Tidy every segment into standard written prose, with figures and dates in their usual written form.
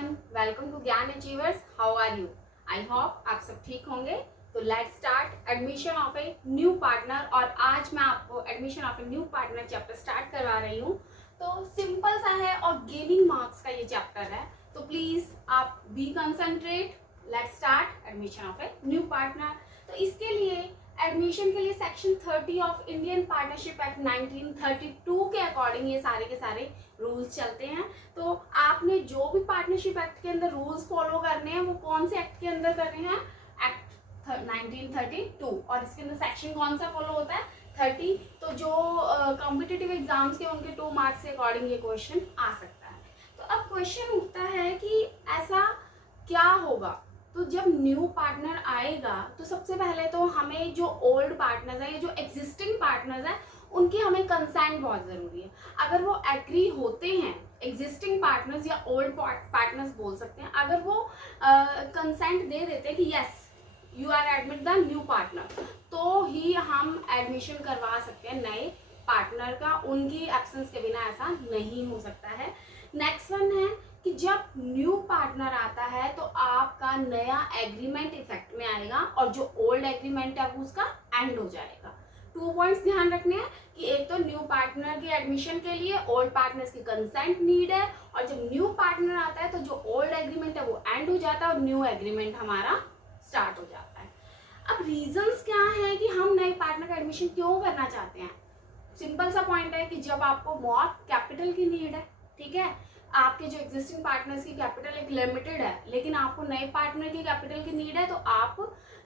Everyone, welcome to Gyan achievers. How are you? I hope आप सब ठीक होंगे। तो let's start admission of a new partner. और आज मैं आपको admission of a new partner chapter start करवा रही हूँ। तो सिंपल सा है और गेनिंग मार्क्स का ये चैप्टर है, तो प्लीज आप be concentrate. Let's start admission of a new partner. तो इसके लिए एडमिशन के लिए section 30 of Indian partnership act 1932 के अकॉर्डिंग ये सारे के सारे रूल्स चलते हैं। तो आपने जो भी पार्टनरशिप एक्ट के अंदर रूल्स फॉलो करने हैं वो कौन से एक्ट के अंदर करने हैं? एक्ट 1932। और इसके अंदर सेक्शन कौन सा फॉलो होता है? 30। तो जो कॉम्पिटिटिव एग्जाम्स के उनके 2 मार्क्स के अकॉर्डिंग ये क्वेश्चन आ सकता है। तो अब क्वेश्चन उठता है कि ऐसा क्या होगा? तो जब न्यू पार्टनर आएगा तो सबसे पहले तो हमें जो ओल्ड पार्टनर्स हैं या जो एग्जिस्टिंग पार्टनर्स हैं उनकी हमें कंसेंट बहुत ज़रूरी है। अगर वो एग्री होते हैं, एग्जिस्टिंग पार्टनर्स या ओल्ड पार्टनर्स बोल सकते हैं, अगर वो कंसेंट दे देते हैं कि yes you are admit the new partner, तो ही हम एडमिशन करवा सकते हैं नए पार्टनर का। उनकी एब्सेंस के बिना ऐसा नहीं हो सकता है। नेक्स्ट वन है कि जब न्यू पार्टनर आता है तो आपका नया एग्रीमेंट इफेक्ट में आएगा और जो ओल्ड एग्रीमेंट है वो उसका एंड हो जाएगा। 2 पॉइंट्स ध्यान रखने हैं कि एक तो न्यू पार्टनर के एडमिशन के लिए ओल्ड पार्टनर्स की कंसेंट नीड है, और जब न्यू पार्टनर आता है तो जो ओल्ड एग्रीमेंट है वो एंड हो जाता है और न्यू एग्रीमेंट हमारा स्टार्ट हो जाता है। अब रीजंस क्या है कि हम नए पार्टनर का एडमिशन क्यों करना चाहते हैं? सिंपल सा पॉइंट है कि जब आपको मोर कैपिटल की नीड है, ठीक है, आपके जो एग्जिस्टिंग पार्टनर्स की कैपिटल एक लिमिटेड है, लेकिन आपको नए पार्टनर की कैपिटल की नीड है, तो आप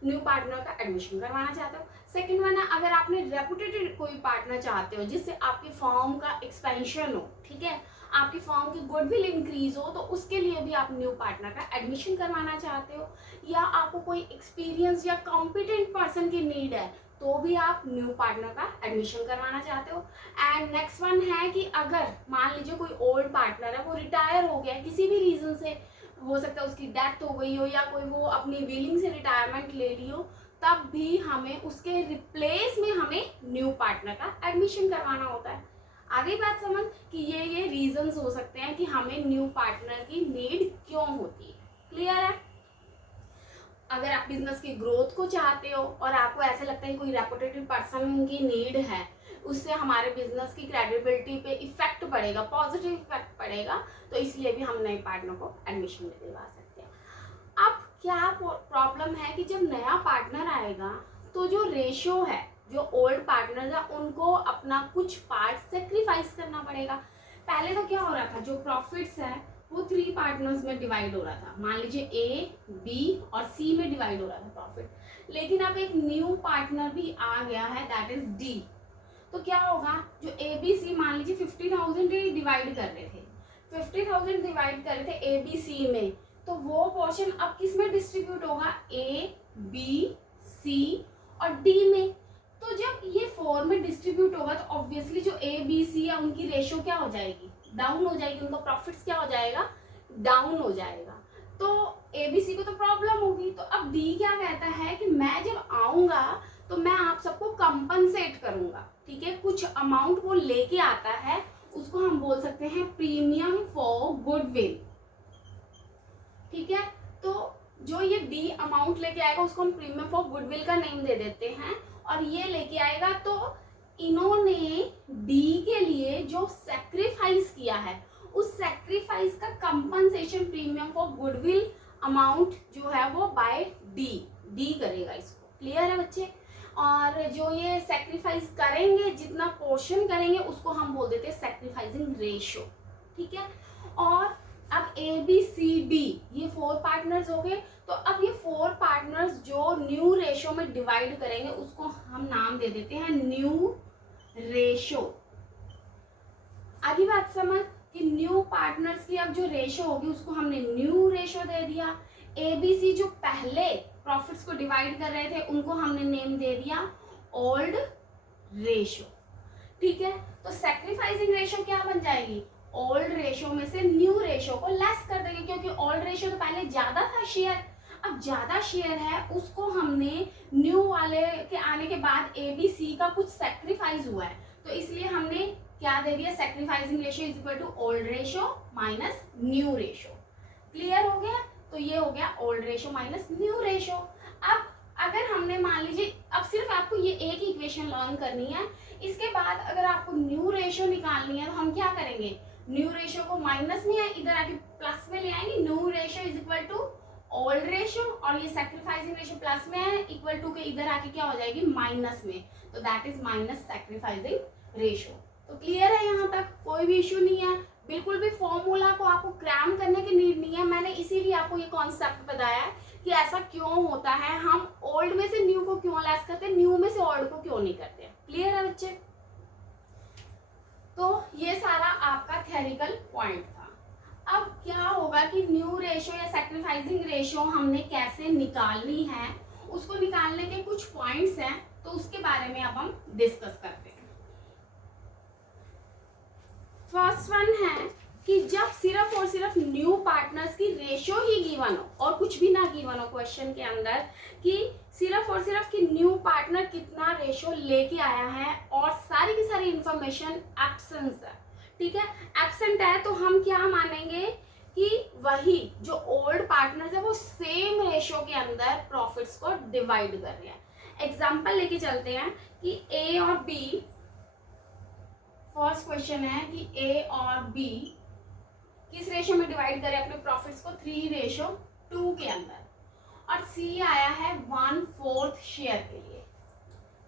न्यू पार्टनर का एडमिशन करवाना चाहते हो। सेकंड वन है, अगर आपने रेपुटेटेड कोई पार्टनर चाहते हो जिससे आपकी फर्म का एक्सपेंशन हो, ठीक है, आपकी फर्म की गुडविल इंक्रीज हो, तो उसके लिए भी आप न्यू पार्टनर का एडमिशन करवाना चाहते हो। या आपको कोई एक्सपीरियंस या कॉम्पिटेंट पर्सन की नीड है तो भी आप न्यू पार्टनर का एडमिशन करवाना चाहते हो। एंड नेक्स्ट वन है कि अगर मान लीजिए कोई ओल्ड पार्टनर है वो रिटायर हो गया, किसी भी रीजन से, हो सकता है उसकी डेथ हो गई हो या कोई वो अपनी विलिंग से रिटायरमेंट ले ली हो, तब भी हमें उसके रिप्लेस में हमें न्यू पार्टनर का एडमिशन करवाना होता है। आगे बात समझ कि ये रीजंस हो सकते हैं कि हमें न्यू पार्टनर की नीड क्यों होती है। क्लियर है? अगर आप बिजनेस की ग्रोथ को चाहते हो और आपको ऐसा लगता है कि कोई रेपुटेटेड पर्सन की नीड है, उससे हमारे बिजनेस की क्रेडिबिलिटी पे इफेक्ट पड़ेगा, पॉजिटिव इफेक्ट पड़ेगा, तो इसलिए भी हम नए पार्टनर को एडमिशन में दिलवा सकते हैं। अब क्या प्रॉब्लम है कि जब नया पार्टनर आएगा तो जो रेशियो है, जो ओल्ड पार्टनर है उनको अपना कुछ पार्ट सेक्रीफाइस करना पड़ेगा। पहले तो क्या हो रहा था, जो प्रॉफिट्स है वो 3 पार्टनर्स में डिवाइड हो रहा था। मान लीजिए ए, बी और सी में डिवाइड हो रहा था प्रॉफिट। लेकिन अब एक न्यू पार्टनर भी आ गया है, दैट इज डी। तो क्या होगा, जो ए बी सी मान लीजिए 50,000 डिवाइड कर रहे थे, 50,000 डिवाइड कर रहे थे ए बी सी में, तो वो पोर्शन अब किस में डिस्ट्रीब्यूट होगा? ए, बी, सी और डी में। तो जब ये 4 में डिस्ट्रीब्यूट होगा तो ऑब्वियसली जो ए बी सी है उनकी रेशियो क्या हो जाएगी? डाउन हो जाएगी। उनका प्रॉफिट्स क्या हो जाएगा? डाउन हो जाएगा। तो एबीसी को तो प्रॉब्लम होगी। तो अब डी क्या कहता है कि मैं जब आऊंगा तो मैं आप सबको कंपनसेट करूंगा, ठीक है, कुछ अमाउंट वो लेके आता है, उसको हम बोल सकते हैं प्रीमियम फॉर गुडविल, ठीक है। तो जो ये डी अमाउंट लेके आएगा उसको हम प्रीमियम फॉर गुडविल का नेम दे देते हैं, और ये लेके आएगा। तो इन्होंने डी के लिए जो सैक्रिफाइस किया है उस सैक्रिफाइस का compensation premium for goodwill amount जो है वो बाय डी करेगा इसको। क्लियर है बच्चे? और जो ये सैक्रिफाइस करेंगे, जितना पोर्शन करेंगे, उसको हम बोल देते हैं सैक्रिफाइसिंग रेशियो, ठीक है। और अब ए बी सी डी ये 4 पार्टनर्स हो गए। तो अब ये 4 पार्टनर्स जो न्यू रेशियो में डिवाइड करेंगे उसको हम नाम दे देते हैं न्यू रेशियो। आगे बात समझ कि न्यू पार्टनर्स की अब जो रेशियो होगी उसको हमने न्यू रेशियो दे दिया। ए बी सी जो पहले प्रॉफिट्स को डिवाइड कर रहे थे उनको हमने नेम दे दिया ओल्ड रेशियो, ठीक है। तो सैक्रिफाइसिंग रेशियो क्या बन जाएगी? ओल्ड रेशियो में से न्यू रेशियो को लेस कर देंगे, क्योंकि ओल्ड रेशियो तो पहले ज्यादा था शेयर, अब ज्यादा शेयर है उसको हमने न्यू वाले के आने के बाद ए बी सी का कुछ सैक्रिफाइस हुआ है, तो इसलिए हमने क्या दे दिया? Sacrificing ratio is equal to old ratio minus new ratio. Clear हो गया? तो ये हो गया old ratio minus new ratio. अब अगर हमने मान लीजिए, अब सिर्फ आपको ये एक इक्वेशन लर्न करनी है, इसके बाद अगर आपको न्यू रेशो निकालनी है तो हम क्या करेंगे, न्यू रेशो को माइनस में इधर आके प्लस में ले आएंगे। New ratio is equal to old ratio, और ये सैक्रिफाइसिंग रेशो प्लस में है, इक्वल टू के इधर आके क्या हो जाएगी माइनस में, तो that is minus sacrificing ratio. तो क्लियर है? यहाँ तक कोई भी इश्यू नहीं है, बिल्कुल भी फॉर्मूला को आपको क्रैम करने की नीड नहीं है। मैंने इसीलिए आपको ये कॉन्सेप्ट बताया है कि ऐसा क्यों होता है, हम ओल्ड में से न्यू को क्यों लेस करते हैं, न्यू में से ओल्ड को क्यों नहीं करते। क्लियर है बच्चे? तो ये सारा आपका थ्योरिकल पॉइंट था। अब क्या होगा कि न्यू रेशो या सैक्रिफाइसिंग रेशो हमने कैसे निकालनी है, उसको निकालने के कुछ पॉइंट्स हैं, तो उसके बारे में अब हम डिस्कस करते हैं। फर्स्ट वन है कि जब सिर्फ और सिर्फ न्यू पार्टनर्स की रेशो ही गिवन हो और कुछ भी ना गिवन हो क्वेश्चन के अंदर, कि सिर्फ और सिर्फ कि न्यू पार्टनर कितना रेशो लेके आया है और सारी की सारी इंफॉर्मेशन एब्सेंस है, ठीक है, एब्सेंट है, तो हम क्या मानेंगे कि वही जो ओल्ड पार्टनर्स है वो सेम रेशो के अंदर प्रॉफिट्स को डिवाइड कर रहे हैं। एग्जांपल लेके चलते हैं कि ए और बी, फर्स्ट क्वेश्चन है कि ए और बी किस रेशो में डिवाइड करें अपने प्रॉफिट्स को, 3:2 के अंदर, और सी आया है 1/4 शेयर के लिए,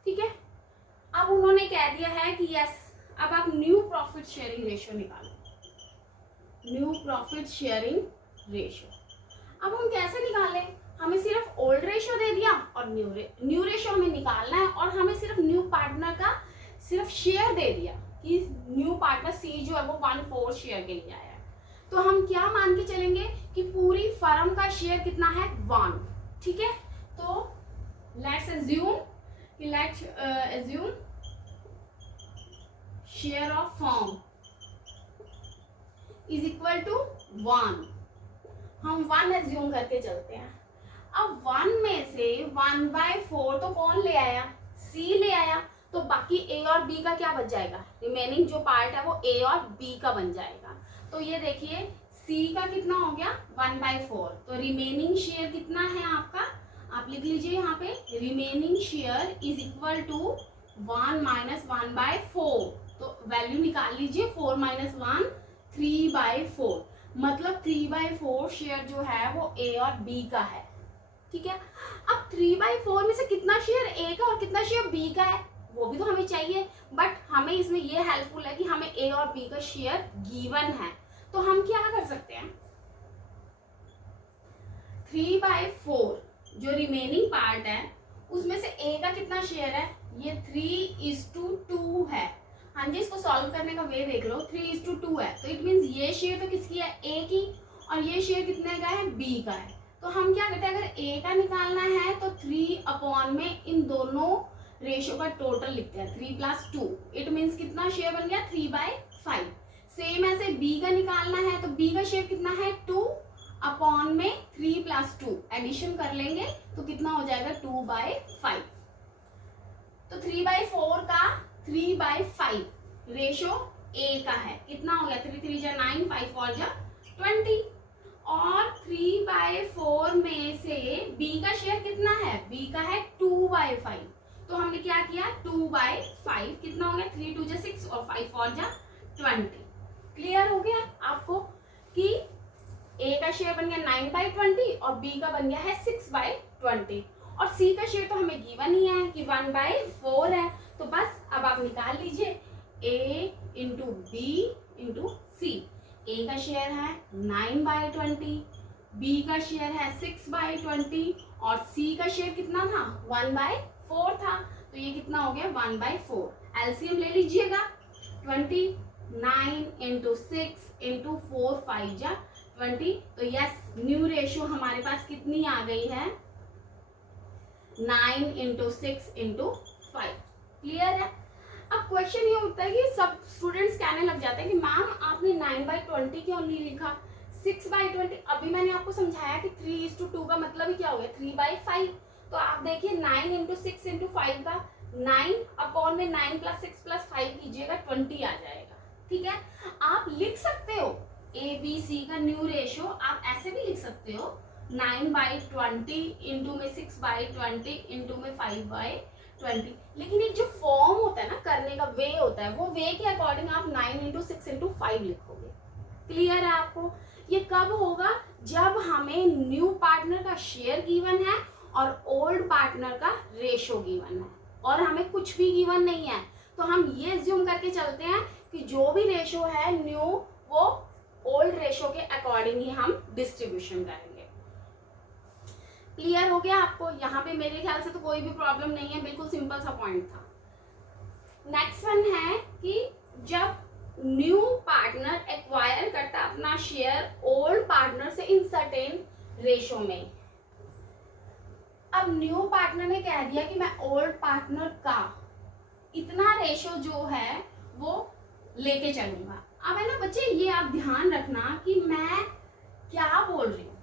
ठीक है। अब उन्होंने कह दिया है कि यस, अब आप न्यू प्रॉफिट शेयरिंग रेशो निकालो, न्यू प्रॉफिट शेयरिंग रेशो। अब हम कैसे निकालें, हमें सिर्फ ओल्ड रेशो दे दिया और न्यू रेशो हमें निकालना है, और हमें सिर्फ न्यू पार्टनर का सिर्फ शेयर दे दिया कि न्यू पार्टनर सी जो है वो 1/4 शेयर के लिए आया है। तो हम क्या मान के चलेंगे कि पूरी फर्म का शेयर कितना है, 1, ठीक है। तो let's assume share of firm is equal to 1, हम 1 अज्यूम करके चलते हैं। अब 1 में से 1/4 तो कौन ले आया, सी ले आया, तो बाकी ए और बी का क्या बच जाएगा, रिमेनिंग जो पार्ट है वो ए और बी का बन जाएगा। तो ये देखिए सी का कितना हो गया 1/4, तो रिमेनिंग शेयर कितना है आपका, आप लिख लीजिए यहाँ पे, remaining share is equal to 1 - 1/4, तो वैल्यू निकाल लीजिए, 4 - 1 3/4, मतलब 3/4 शेयर जो है वो ए और बी का है, ठीक है। अब 3/4 में से कितना शेयर ए का और कितना शेयर बी का है वो भी तो हमें चाहिए, बट हमें इसमें ये हेल्पफुल है कि हमें ए और बी का शेयर गिवन है। तो हम क्या कर सकते हैं, 3/4 जो रिमेनिंग पार्ट है उसमें से ए का कितना शेयर है, ये 3:2 है। हाँ जी, इसको सॉल्व करने का वे देख लो, 3:2 है, तो इट मीन्स ये शेयर तो किसकी है, ए की, और ये शेयर कितने का है, बी का है। तो हम क्या करते हैं, अगर ए का निकालना है तो 3 में इन दोनों रेशो का टोटल लिखते हैं, 3 + 2, इट मीन्स कितना शेयर बन गया, 3/5। सेम ऐसे बी का निकालना है तो बी का शेयर कितना है, 2 में 3 + 2 एडिशन कर लेंगे तो कितना हो जाएगा, 2/5। तो 3/4 का 3/5 रेशो ए का है, कितना हो गया, 3 × 3 = 9, 5 × 4 = 20, और 3/4 में से बी का शेयर कितना है, बी का है 2/5, तो हमने क्या किया, 2/5 कितना हो गया, 3 × 2 = 6 और 5 × 4 = 20। क्लियर हो गया आपको कि ए का शेयर बन गया 9/20 और बी का बन गया है 6/20, और सी का शेयर तो हमें गिवन ही है कि 1/4 है। तो बस अब आप निकाल लीजिए, ए × बी × सी, ए का शेयर है 9/20, बी का शेयर है 6/20, और सी का शेयर कितना था, 1/4 था, तो ये कितना हो गया, 1/4। एलसीएम ले लीजिएगा, 29 × 6 × 4 5 = 20, तो यस न्यू रेशो हमारे पास कितनी आ गई है, 9 × 6 × 5। क्लियर है? अब क्वेश्चन ये होता है कि सब स्टूडेंट्स कहने लग जाते हैं कि मैम आपने 9/20 क्यों नहीं लिखा, 6/20। अभी मैंने आपको समझाया कि 3:2 का मतलब ही क्या हो गया, 3/5। तो आप देखिए 9 × 6 × 5 का 9 में 9 + 6 + 5 कीजिएगा, 20 आ जाएगा, ठीक है। आप लिख सकते हो ABC का न्यू रेशो आप ऐसे भी लिख सकते हो 9/20 इंटू में 6/20 इंटू में 5/20, लेकिन एक जो फॉर्म होता है ना करने का वे होता है, वो वे के अकॉर्डिंग आप 9 × 6 × 5 लिखोगे। क्लियर है आपको? ये कब होगा? जब हमें न्यू पार्टनर का शेयर गिवन है और ओल्ड पार्टनर का रेशो गिवन है और हमें कुछ भी गिवन नहीं है, तो हम ये एज्यूम करके चलते हैं कि जो भी रेशो है न्यू वो ओल्ड रेशो के अकॉर्डिंग ही हम डिस्ट्रीब्यूशन करेंगे। क्लियर हो गया आपको? यहाँ पे मेरे ख्याल से तो कोई भी प्रॉब्लम नहीं है, बिल्कुल सिंपल सा पॉइंट था। नेक्स्ट वन है कि जब न्यू पार्टनर एक्वायर करता अपना शेयर ओल्ड पार्टनर से इन सर्टेन रेशो में। अब न्यू पार्टनर ने कह दिया कि मैं ओल्ड पार्टनर का इतना रेशो जो है वो लेके चलूंगा। अब है ना बच्चे, ये आप ध्यान रखना कि मैं क्या बोल रही हूँ।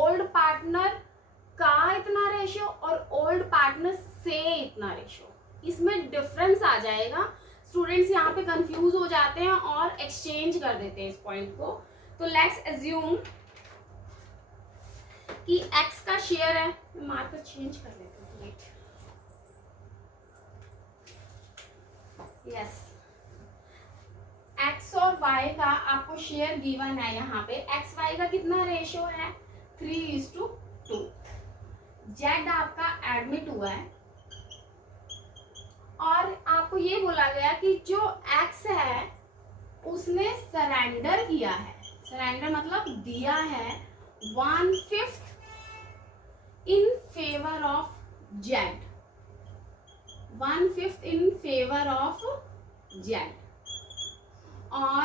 ओल्ड पार्टनर का इतना रेशो और ओल्ड पार्टनर से इतना रेशो, इसमें डिफरेंस आ जाएगा। स्टूडेंट्स यहाँ पे कंफ्यूज हो जाते हैं और एक्सचेंज कर देते हैं इस पॉइंट को। तो लेट्स एज्यूम कि x का शेयर है, मैं मार्कर चेंज कर लेती हूँ। यस, x और y का आपको शेयर गिवन है। यहाँ पे x y का कितना रेशो है? 3:2। z आपका एडमिट हुआ है और आपको ये बोला गया कि जो x है उसने सरेंडर किया है। सरेंडर मतलब दिया है 1/5 in favour of z, 1/5 in favour of z। और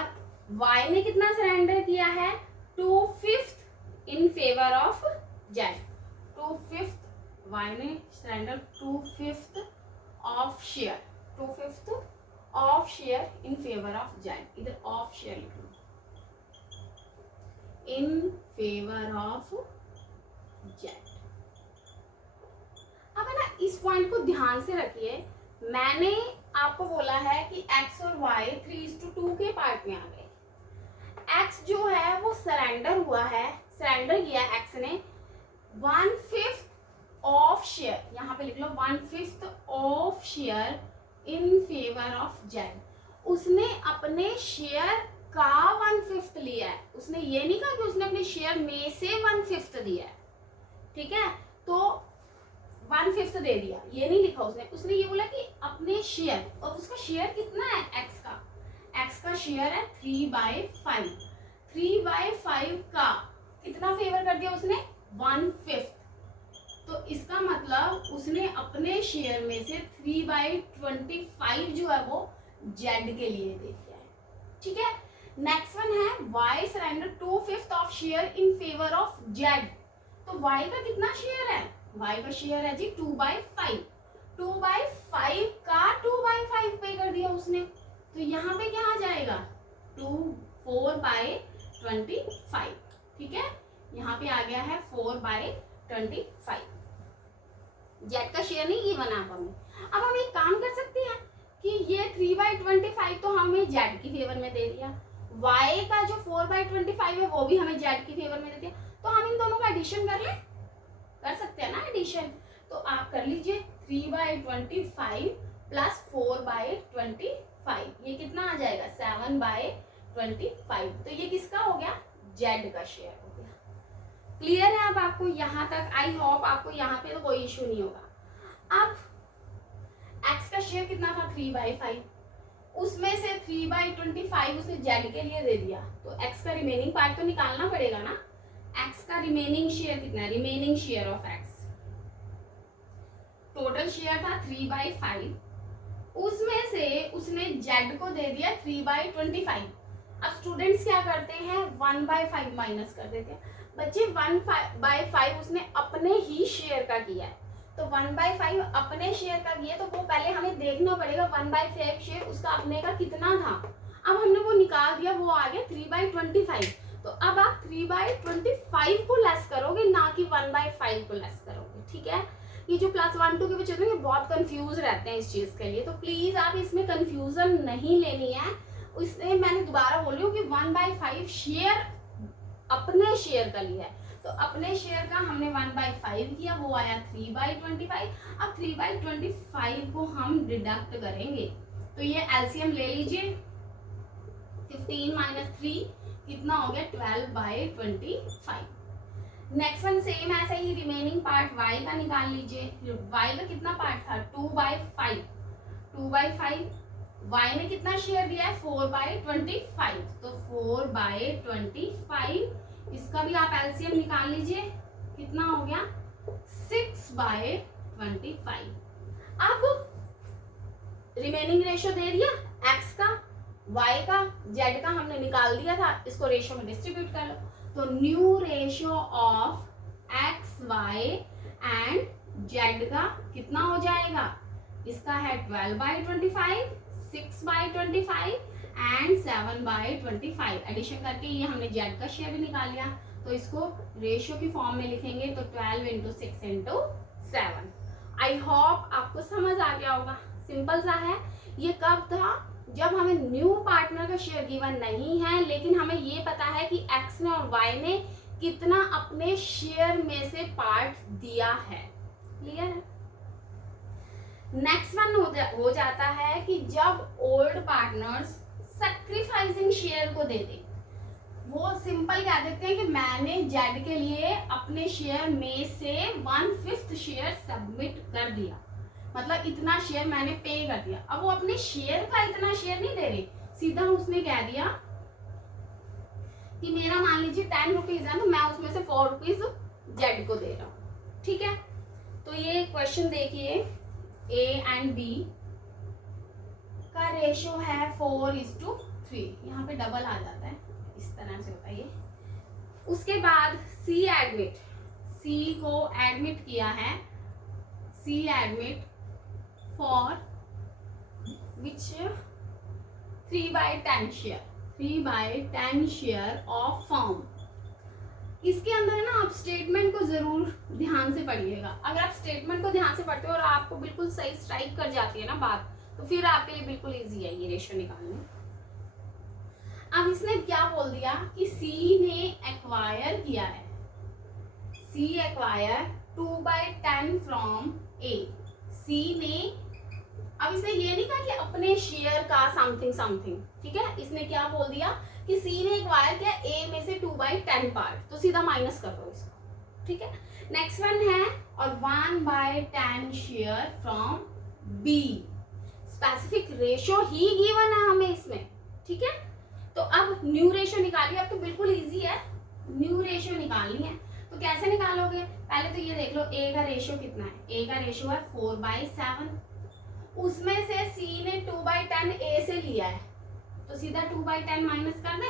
y ने कितना सरेंडर किया है? 2/5 in favour of z। 2/5 y ने surrender 2/5 of share, 2/5 of share in favour of z। इधर ऑफ शेयर लिख लो, इन फेवर ऑफ z। अब है ना इस पॉइंट को ध्यान से रखिए। मैंने आपको बोला है कि x और y 3:2 के पार्ट में आ गए। x जो है वो सरेंडर हुआ है, सरेंडर किया x ने 1/5 ऑफ शेयर, यहाँ पे लिख लो 1/5 of share in favour of z। उसने अपने शेयर का 1/5 लिया है, उसने ये नहीं कहा कि उसने अपने शेयर में से 1/5 दिया है। ठीक है, तो 1/5 दे दिया ये नहीं लिखा उसने। उसने ये बोला कि अपने शेयर, और उसका शेयर कितना है x का? x का शेयर है 3/5। 3/5 का कितना फेवर कर दिया उसने? 1/5। तो इसका मतलब उसने अपने शेयर में से 3/25 जो है वो z के लिए दे दिया है। ठीक है, नेक्स्ट वन है y surrender 2/5 of share in favour of z। तो y का कितना शेयर है? y का शेयर है जी 2/5। 2/5 का 2/5 पे कर दिया उसने, तो यहाँ पे क्या आ जाएगा? 4/25। ठीक है, यहाँ पे आ गया है 4/25। z का शेयर नहीं गिवन है हमें। अब हम एक काम कर सकते हैं कि ये 3/25 तो हमें z की फेवर में दे दिया, y का जो 4/25 है वो भी हमें z की फेवर में दे दिया, तो हम इन दोनों का एडिशन कर सकते हैं ना एडिशन। तो आप कर लीजिए 3/25 प्लस 4/25, ये कितना आ जाएगा? 7/25। तो ये किसका हो गया? z का शेयर हो गया। क्लियर है अब आपको यहाँ तक? आई होप आपको यहाँ पे तो कोई इशू नहीं होगा। अब x का शेयर कितना था? 3/5, उसमें से 3/25 उसने z के लिए दे दिया, तो x का रिमेनिंग पार्ट तो निकालना पड़ेगा ना। x का रिमेनिंग शेयर कितना है? Remaining share of x, total share था 3/5, उसमें से उसने z को दे दिया 3/25। अब स्टूडेंट्स क्या करते हैं? 1/5 माइनस कर देते हैं। बच्चे 1/5 उसने अपने ही शेयर का किया है, तो 1/5 अपने शेयर का किया, तो वो पहले हमें देखना पड़ेगा 1/5 शेयर उसका अपने का कितना था। अब हमने वो निकाल दिया, वो आ गया 3/25। तो अब आप 3/25 को लेस करोगे, ना कि 1/5 को लेस करोगे। ठीक है, ये जो +1 2 के बच्चे होते हैं ये बहुत कंफ्यूज रहते हैं इस चीज के लिए, तो प्लीज आप इसमें कंफ्यूजन नहीं लेनी है। उसने मैंने दोबारा बोल रही हूँ कि 1/5 शेयर अपने शेयर का लिया है, तो अपने शेयर का हमने 1/5 किया, वो आया 3/25। अब 3/25 को हम डिडक्ट करेंगे, तो ये एलसीएम ले लीजिए, 15 माइनस 3 कितना हो गया 12/25। नेक्स्ट वन सेम ऐसा ही रिमेनिंग पार्ट y का निकाल लीजिए। y का कितना पार्ट था 2/5, 2/5 y ने कितना शेयर दिया है 4/25, तो 4/25 इसका भी आप एलसीएम निकाल लीजिए, कितना हो गया 6/25। अब रिमेनिंग रेशियो दे दिया, x का y का z का हमने निकाल दिया था, इसको रेशियो में डिस्ट्रीब्यूट कर लो, तो new ratio of x y and z का कितना हो जाएगा, इसका है 12/25, 6/25 एंड 7/25। एडिशन करके ये हमने z का शेयर भी निकाल लिया, तो इसको रेशियो की फॉर्म में लिखेंगे तो 12 × 6 × 7। आई होप आपको समझ आ गया होगा, सिंपल सा है। ये कब था, जब हमें न्यू पार्टनर का शेयर गिवन नहीं है, लेकिन हमें ये पता है कि x ने और y ने कितना अपने शेयर में से पार्ट दिया है। क्लियर है। नेक्स्ट वन हो जाता है कि जब ओल्ड पार्टनर्स सैक्रिफाइसिंग शेयर को देते, वो सिंपल कह देते हैं कि मैंने जेड के लिए अपने शेयर में से 1/5 शेयर सबमिट कर दिया, मतलब इतना शेयर मैंने पे कर दिया। अब वो अपने शेयर का इतना शेयर नहीं दे रहे, सीधा उसने कह दिया कि मेरा मान लीजिए 10 रुपीज है, तो मैं उसमें से 4 रुपीज जेड को दे रहा हूँ। ठीक है, तो ये क्वेश्चन देखिए, ए एंड बी का रेशियो है 4:3, यहाँ पे डबल आ जाता है, इस तरह से होता है ये। उसके बाद सी एडमिट, सी को एडमिट किया है, C admit for which 3/10 share, 3/10 share of firm. इसके अंदर है ना, आप स्टेटमेंट को जरूर ध्यान से पढ़िएगा। अगर आप स्टेटमेंट को ध्यान से पढ़ते हो और आपको बिल्कुल सही स्ट्राइक कर जाती है ना बात, तो फिर आपके लिए बिल्कुल इजी है ये रेशियो निकालने। अब इसने क्या बोल दिया कि सी ने एक्वायर किया है, सी एक्वायर 2/10 फ्रॉम ए। सी ने, अब इसने ये नहीं कहा कि अपने शेयर का समथिंग समथिंग, ठीक है, इसने क्या बोल दिया कि सी ने एक्वायर किया ए में से 2/10 पार्ट, तो सीधा माइनस कर दो इसको। ठीक है, नेक्स्ट वन है और 1/10 share from B. Specific ratio ही गिवन है हमें इसमें। ठीक है, तो अब न्यू रेशियो निकालिए, अब तो बिल्कुल इजी है, न्यू रेशियो निकालनी है। तो कैसे निकालोगे, पहले तो ये देख लो ए का रेशियो कितना है, ए का रेशियो है 4/7, उसमें से सी ने 2/10 ए से लिया है, तो सीधा 2/10 माइनस कर दे,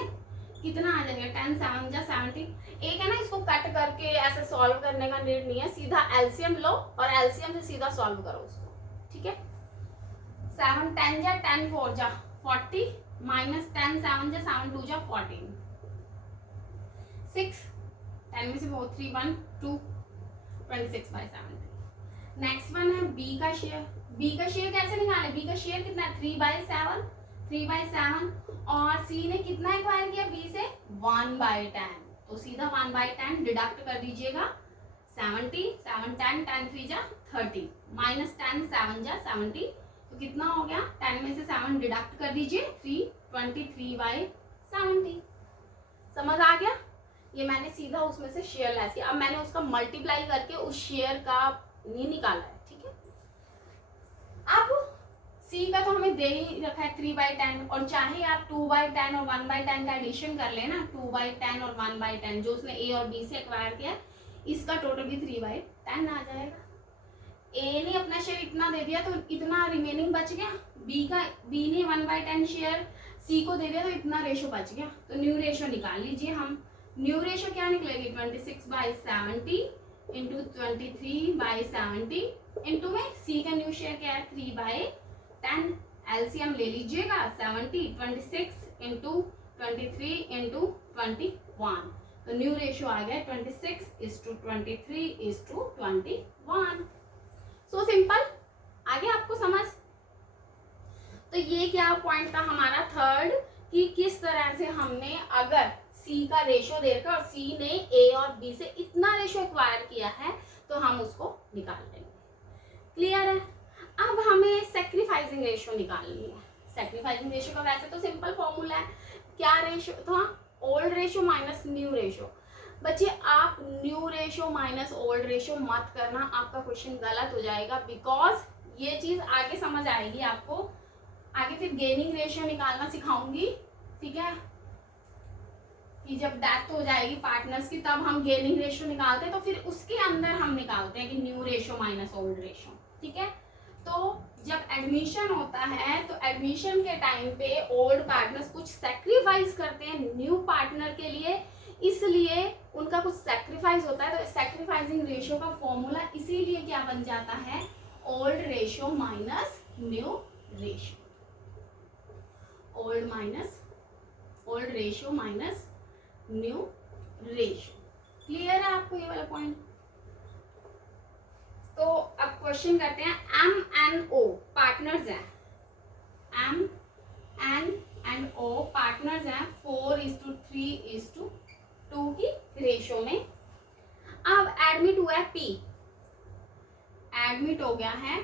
कितना आ जाएगा 10 7 जा 70। एक है ना, इसको कट करके ऐसे सॉल्व करने का नीड नहीं है, सीधा एलसीएम लो और एलसीएम से सीधा सॉल्व करो उसको। ठीक है, 7 10 जा 10 4 जा 40 माइनस 10 7 जा 7 2 जा 14, 6 10 में से 4 3 1 2 26/70। नेक्स्ट वन है बी का शेयर। बी का शेयर कैसे निकाले, बी का शेयर कितना है 3/7, 3/7 और सी ने कितना एक्वायर किया बी से 1/10, तो सीधा 1/10 डिडक्ट कर दीजिएगा, 70 7 10 10 3 जा 30 माइनस 10 7 जा 70, तो कितना हो गया 10 में से 7 डिडक्ट कर दीजिए 3 23/70। समझ आ गया, ये मैंने सीधा उसमें से शेयर लेस किया, अब मैंने उसका मल्टीप्लाई करके उस शेयर का नहीं निकाला है। ठीक है, अब सी का तो हमें दे ही रखा है 3/10, और चाहे आप 2/10 और 1/10 का एडिशन कर लेना, 2/10 और 1/10 जो उसने ए और बी से एक्वायर किया, इसका टोटल भी 3/10 आ जाएगा। ए ने अपना शेयर इतना दे दिया, तो इतना रिमेनिंग बच गया, बी ने 1/10 शेयर सी को दे दिया, तो इतना रेशो बच गया। तो न्यू रेशो निकाल लीजिए हम, न्यू रेशो क्या निकलेगी 26/70 इंटू 23/70 इंटू में सी का न्यू शेयर क्या है 3/10, एलसीएम ले लीजिएगा 70 26 इंटू 23 इंटू 21, तो न्यू रेशियो आ गया 26:23:21। सो सिंपल, आगे आपको समझ। तो ये क्या पॉइंट था हमारा थर्ड, कि किस तरह से हमने अगर सी का रेशो दे रखा और सी ने ए और बी से इतना रेशो एक्वायर किया है तो हम उसको निकाल लेंगे। क्लियर है? अब हमें सेक्रीफाइसिंग रेशो निकालनी है। सेक्रीफाइसिंग रेशो का वैसे तो सिंपल फॉर्मूला है, क्या रेशो था, old ratio minus new ratio. बच्चे आप new ratio minus old ratio मत करना, आपका क्वेश्चन गलत हो जाएगा, बिकॉज ये चीज आगे समझ आएगी आपको, आगे फिर गेनिंग रेशियो निकालना सिखाऊंगी, ठीक है, कि जब डेथ हो जाएगी पार्टनर्स की तब हम गेनिंग रेशियो निकालते हैं, तो फिर उसके अंदर हम निकालते हैं कि new ratio minus old ratio, ठीक है। तो जब एडमिशन होता है तो एडमिशन के टाइम पे ओल्ड पार्टनर्स कुछ सेक्रीफाइस करते हैं न्यू पार्टनर के लिए, इसलिए उनका कुछ सेक्रीफाइस होता है। तो सेक्रीफाइसिंग रेशियो का फॉर्मूला इसीलिए क्या बन जाता है, old ratio minus new ratio, old ratio minus new ratio. Clear है आपको ये वाला पॉइंट? तो अब क्वेश्चन करते हैं, एम एंड ओ पार्टनर्स हैं, एम एंड ओ पार्टनर्स हैं 4:3:2 की रेशियो में। अब एडमिट हुआ है पी, एडमिट हो गया है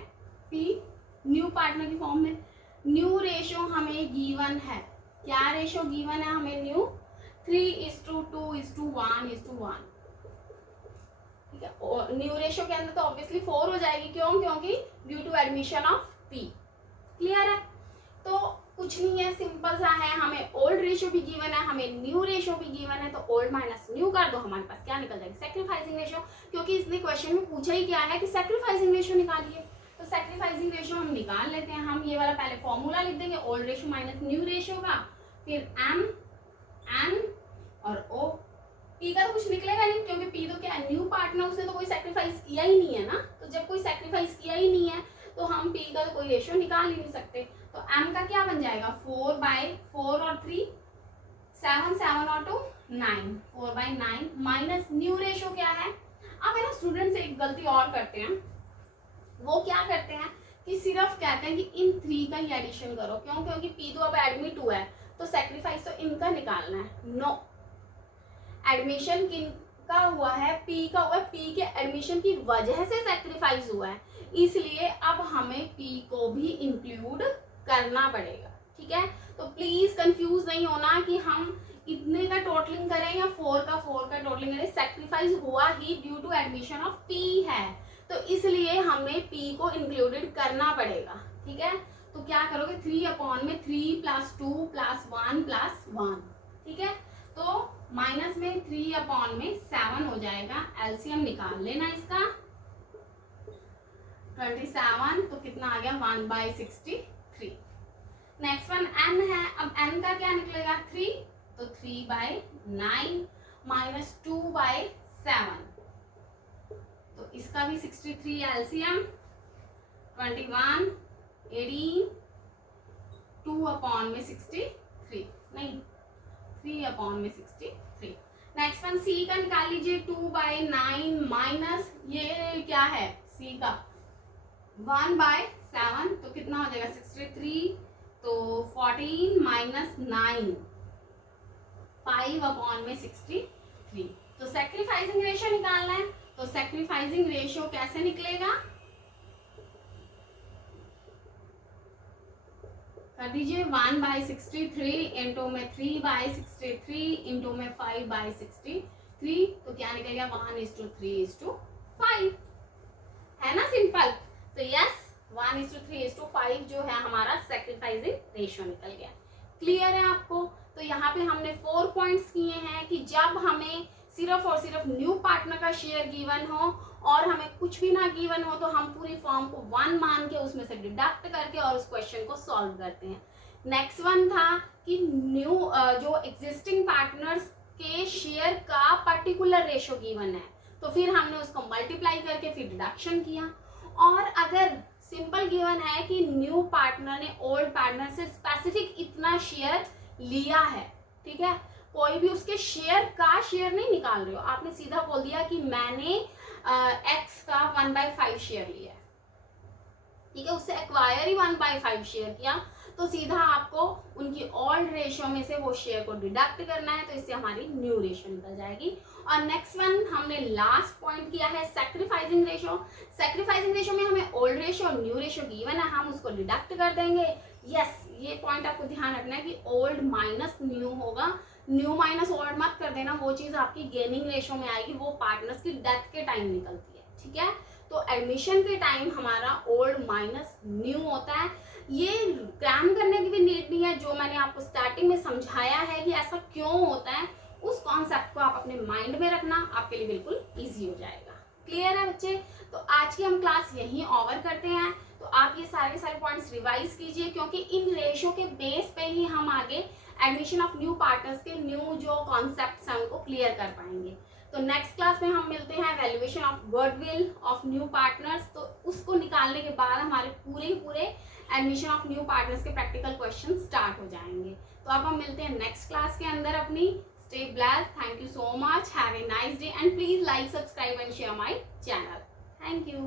पी न्यू पार्टनर की फॉर्म में। न्यू रेशियो हमें गिवन है, क्या रेशियो गिवन है हमें, न्यू 3:2:1:1, ठीक है। और न्यू रेशियो के अंदर तो ऑब्वियसली 4 हो जाएगी, क्यों, क्योंकि due to admission of P. Clear है? तो कुछ नहीं है, सिंपल सा है, हमें ओल्ड रेशियो भी गिवन है, हमें न्यू रेशियो भी गिवन है, तो ओल्ड माइनस न्यू कर दो, हमारे पास क्या निकल जाएगी, सेक्रीफाइसिंग रेशियो, क्योंकि इसने क्वेश्चन में पूछा ही क्या है कि सेक्रीफाइसिंग रेशियो निकालिए। तो सेक्रीफाइसिंग रेशियो हम निकाल लेते हैं, हम ये वाला पहले फॉर्मूला लिख देंगे, old ratio minus new ratio का, फिर एम एन और ओ। पी का तो कुछ निकलेगा नहीं, क्योंकि पी तो क्या है, न्यू पार्टनर, उसने तो कोई सेक्रीफाइस किया ही नहीं है ना, तो जब कोई सेक्रीफाइस किया ही नहीं है तो हम पी का तो कोई रेशियो निकाल ही नहीं सकते। तो एम का क्या बन जाएगा, 4/4 और 3 7 7 और 2 9, 4/9 माइनस न्यू रेशियो क्या है। अब है ना स्टूडेंट्स एक गलती और करते हैं, वो क्या करते हैं कि सिर्फ कहते हैं कि इन 3 का ही एडिशन करो, क्यों, क्योंकि पी तो अब एडमिट हुआ है तो सेक्रीफाइस तो इनका निकालना है। नो, एडमिशन किनका हुआ है, पी का हुआ है, पी के एडमिशन की वजह से सेक्रीफाइस हुआ है, इसलिए अब हमें पी को भी इंक्लूड करना पड़ेगा, ठीक है। तो प्लीज कंफ्यूज नहीं होना कि हम इतने का टोटलिंग करें या 4 का टोटलिंग करें, सेक्रीफाइस हुआ ही due to admission of P है, तो इसलिए हमें पी को इंक्लूडेड करना पड़ेगा, ठीक है। तो क्या करोगे, 3/3 + 2 + 1 + 1, ठीक है। तो माइनस में 3/7 हो जाएगा, एलसीएम निकाल लेना इसका, 27, तो कितना आ गया, 1/63। नेक्स्ट वन एन है, अब एन का क्या निकलेगा, 3, तो 3/9 माइनस 2/7, तो इसका भी 63, एलसीएम 21 18 2/63, नहीं 3/63। नेक्स्ट वन सी का निकाल लीजिए, 2/9 माइनस ये क्या है सी का 1/7, तो कितना हो जाएगा 63, तो 14 माइनस 9 5/63। तो सेक्रीफाइसिंग रेशियो निकालना है, तो सेक्रीफाइसिंग रेशियो कैसे निकलेगा, कर दीजिए 1/63 इंटू में 3/63 इंटू में 5/63, तो क्या निकलेगा 1:3:5, है ना सिंपल। तो यस 1:3:5 जो है हमारा सेक्रीफाइसिंग रेशियो निकल गया। क्लियर है आपको? तो यहाँ पे हमने 4 पॉइंट्स किए हैं कि जब हमें सिर्फ और सिर्फ न्यू पार्टनर का शेयर गिवन हो और हमें कुछ भी ना गिवन हो तो हम पूरी फॉर्म को 1 मान के उसमें से डिडक्ट करके और उस क्वेश्चन को सॉल्व करते हैं। नेक्स्ट वन था कि न्यू जो एग्जिस्टिंग पार्टनर्स के शेयर का पर्टिकुलर रेशियो गिवन है, तो फिर हमने उसको मल्टीप्लाई करके फिर डिडक्शन किया। और अगर सिंपल गिवन है कि न्यू पार्टनर ने ओल्ड पार्टनर से स्पेसिफिक इतना शेयर लिया है, ठीक है, कोई भी उसके शेयर का शेयर नहीं निकाल रहे हो, आपने सीधा बोल दिया कि मैंने एक्स का 1/5 शेयर लिया है, ठीक है, उससे एक्वायर ही 1/5 शेयर किया, तो सीधा आपको उनकी ओल्ड रेशियो में से वो शेयर को डिडक्ट करना है, तो इससे हमारी न्यू रेशियो निकल जाएगी। और नेक्स्ट वन हमने लास्ट पॉइंट किया है सैक्रिफाइसिंग रेशियो। सैक्रिफाइसिंग रेशियो में हमें ओल्ड रेशियो और न्यू रेशियो गिवन है, हम उसको डिडक्ट कर देंगे। यस, ये पॉइंट आपको ध्यान रखना है कि ओल्ड माइनस न्यू होगा, न्यू माइनस ओल्ड मत कर देना, वो चीज आपकी गेनिंग रेशियो में आएगी, वो पार्टनर्स की डेथ के टाइम निकलती है, ठीक है। तो एडमिशन के टाइम हमारा ओल्ड माइनस न्यू होता है। ये क्रैम करने की भी नीड नहीं है, जो मैंने आपको स्टार्टिंग में समझाया है कि ऐसा क्यों होता है, उस कॉन्सेप्ट को आप अपने माइंड में रखना, आपके लिए बिल्कुल इजी हो जाएगा। क्लियर है बच्चे? तो आज की हम क्लास यहीं ओवर करते हैं। तो आप ये सारे पॉइंट्स रिवाइज कीजिए, क्योंकि इन रेशियो के बेस पे ही हम आगे एडमिशन ऑफ न्यू पार्टनर्स के न्यू जो कॉन्सेप्ट्स हैं उनको क्लियर कर पाएंगे। तो नेक्स्ट क्लास में हम मिलते हैं valuation of goodwill of new partners. तो उसको निकालने के बाद हमारे पूरे एडमिशन ऑफ न्यू पार्टनर्स के प्रैक्टिकल क्वेश्चन स्टार्ट हो जाएंगे। तो अब हम मिलते हैं नेक्स्ट क्लास के अंदर अपनी। Stay blessed. Thank you so much. Have a nice day and please like, subscribe and share my channel. Thank you.